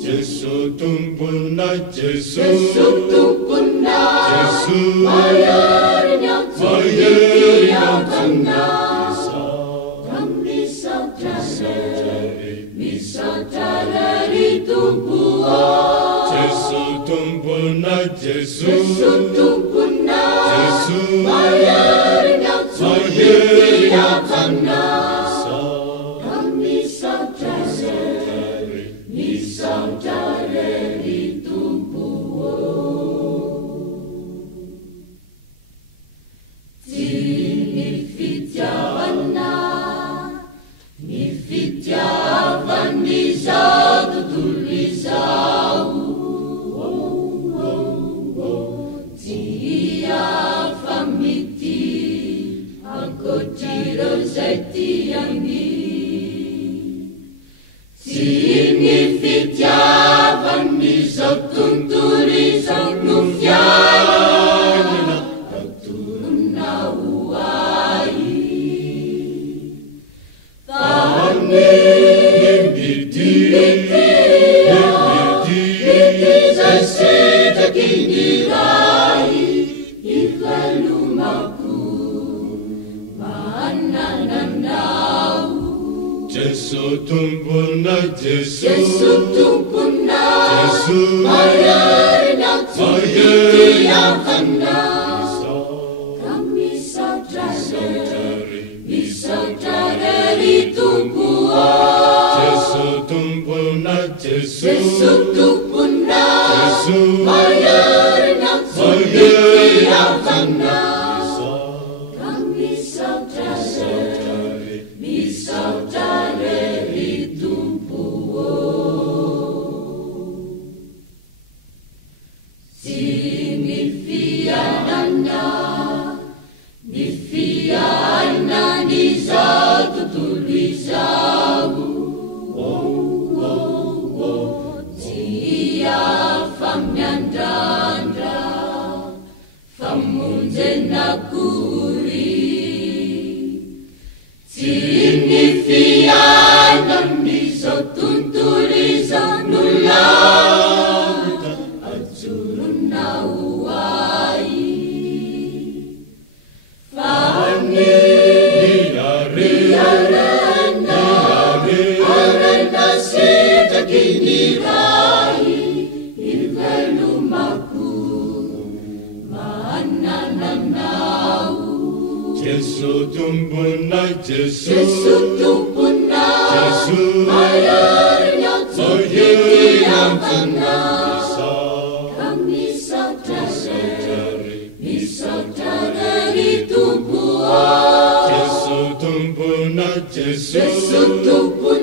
Yesus tumpuna Yesus tumpuna Yesus mayarnya tanda kami saudari tumpuan Yesus tumpuna Yesus tumpuna Yesus mayarnya tanda kami saudari tumpuan ni fityavan ni satu tulisau tia famiti aku tiro zaiti yangi sini fityavan ni satu tulisau nufyan aturun nawai Yesus tumpuna Yesus tumpuna Yesus mayarnya tanda kami saudari tumpuan Yesus tumpuna Yesus tumpuna Yesus mayarnya tanda kami saudari tumpuan Nifiana ni satu tulisau tia famyandandra famunzenakuri Nifiana ni satu tulisau nulang aturun nawai Yesus tumpuna Yesus Yesus tumpuna Yesus mayarnya tanda kami saudari tumpuan Yesus tumpuna Yesus tumpuna